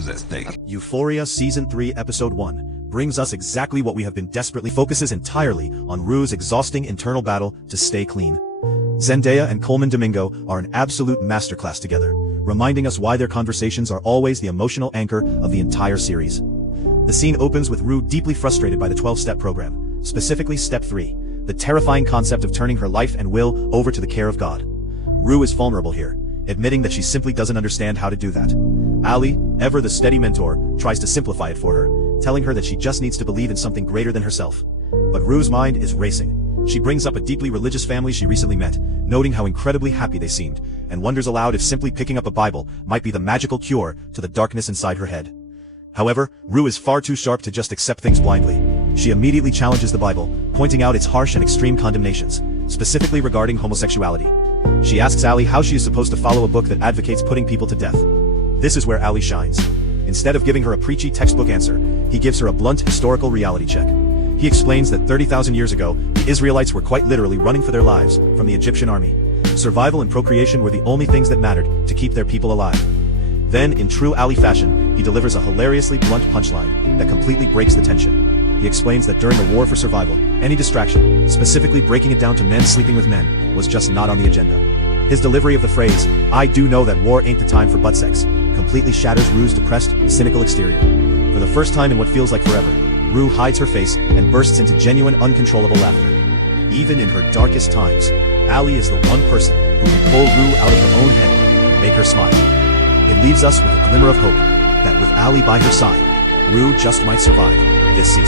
was at stake. Euphoria Season 3 Episode 1 brings us exactly what we have been desperately focuses entirely on Rue's exhausting internal battle to stay clean. Zendaya and Colman Domingo are an absolute masterclass together, reminding us why their conversations are always the emotional anchor of the entire series. The scene opens with Rue deeply frustrated by the 12-step program, specifically Step 3, the terrifying concept of turning her life and will over to the care of God. Rue is vulnerable here, admitting that she simply doesn't understand how to do that. Ali, ever the steady mentor, tries to simplify it for her, telling her that she just needs to believe in something greater than herself. But Rue's mind is racing. She brings up a deeply religious family she recently met, noting how incredibly happy they seemed, and wonders aloud if simply picking up a Bible might be the magical cure to the darkness inside her head. However, Rue is far too sharp to just accept things blindly. She immediately challenges the Bible, pointing out its harsh and extreme condemnations, specifically regarding homosexuality. She asks Ali how she is supposed to follow a book that advocates putting people to death. This is where Ali shines. Instead of giving her a preachy textbook answer, he gives her a blunt historical reality check. He explains that 30,000 years ago, the Israelites were quite literally running for their lives from the Egyptian army. Survival and procreation were the only things that mattered to keep their people alive. Then, in true Ali fashion, he delivers a hilariously blunt punchline that completely breaks the tension. He explains that during the war for survival, any distraction, specifically breaking it down to men sleeping with men, was just not on the agenda. His delivery of the phrase, "I do know that war ain't the time for butt sex," completely shatters Rue's depressed, cynical exterior. For the first time in what feels like forever, Rue hides her face and bursts into genuine, uncontrollable laughter. Even in her darkest times, Ali is the one person who can pull Rue out of her own head and make her smile. It leaves us with a glimmer of hope that with Ali by her side, Rue just might survive this season.